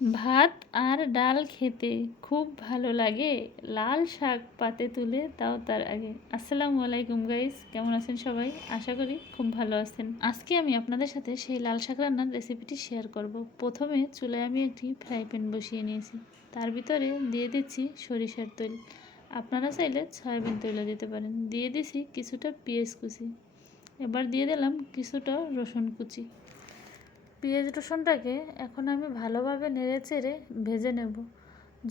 ভাত আর ডাল খেতে খুব ভালো লাগে, লাল শাক পাতে তুলে তাও তার আগে। আসসালামু আলাইকুম গাইস, কেমন আছেন সবাই? আশা করি খুব ভালো আছেন। আজকে আমি আপনাদের সাথে সেই লাল শাক রান্নার রেসিপিটি শেয়ার করব। প্রথমে চুলায় আমি একটি ফ্রাই প্যান বসিয়ে নিয়েছি, তার ভিতরে দিয়ে দিচ্ছি সরিষার তেল। আপনারা চাইলে সয়াবিন তেলও দিতে পারেন। দিয়ে দিছি কিছুটা পেঁয়াজ কুচি, এবার দিয়ে দিলাম কিছুটা রসুন কুচি। পেঁয়াজ রসুনটাকে এখন আমি ভালোভাবে নেড়ে চেড়ে ভেজে নেব,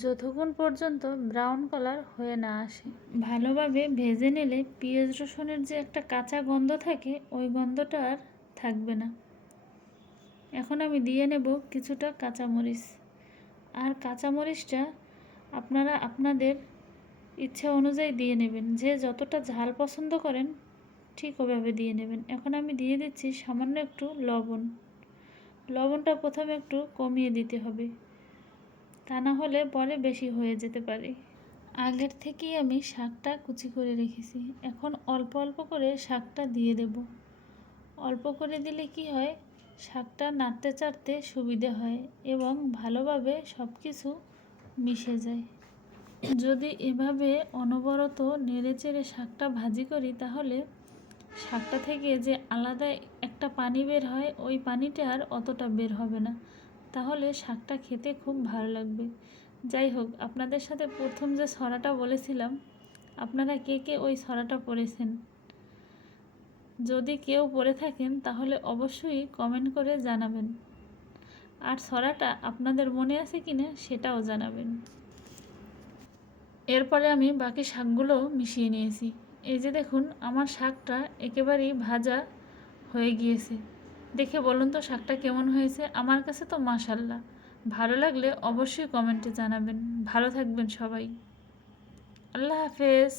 যতক্ষণ পর্যন্ত ব্রাউন কালার হয়ে না আসে। ভালোভাবে ভেজে নিলে পেঁয়াজ রসুনের যে একটা কাঁচা গন্ধ থাকে, ওই গন্ধটা আর থাকবে না। এখন আমি দিয়ে নেব কিছুটা কাঁচামরিচ, আর কাঁচামরিচটা আপনারা আপনাদের ইচ্ছা অনুযায়ী দিয়ে নেবেন। যে যতটা ঝাল পছন্দ করেন ঠিক ওভাবে দিয়ে নেবেন। এখন আমি দিয়ে দিচ্ছি সামান্য একটু লবণ। লবণটা প্রথমে একটু কমিয়ে দিতে হবে, তা না হলে পরে বেশি হয়ে যেতে পারে। আগের থেকেই আমি শাকটা কুচি করে রেখেছি, এখন অল্প অল্প করে শাকটা দিয়ে দেব। অল্প করে দিলে কি হয়, শাকটা নাড়তে চাড়তে সুবিধে হয় এবং ভালোভাবে সব কিছু মিশে যায়। যদি এভাবে অনবরত নেড়ে চেড়ে শাকটা ভাজি করি, তাহলে শাকটা থেকে যে আলাদা একটা পানি বের হয়, ওই পানিটা আর অতটা বের হবে না। তাহলে শাকটা খেতে খুব ভালো লাগবে। যাই হোক, আপনাদের সাথে প্রথম যে ছড়াটা বলেছিলাম, আপনারা কে কে ওই ছড়াটা পড়েছেন? যদি কেউ পড়ে থাকেন তাহলে অবশ্যই কমেন্ট করে জানাবেন, আর ছড়াটা আপনাদের মনে আছে কিনা সেটাও জানাবেন। এরপরে আমি বাকি শাকগুলো মিশিয়ে নিয়েছি। এই যে দেখুন, আমার শাকটা একেবারেই ভাজা হয়ে গিয়েছে। দেখে বলুন তো শাকটা কেমন হয়েছে? আমার কাছে তো মাশাআল্লাহ। ভালো লাগলে অবশ্যই কমেন্টে জানাবেন। ভালো থাকবেন সবাই। আল্লাহ হাফেজ।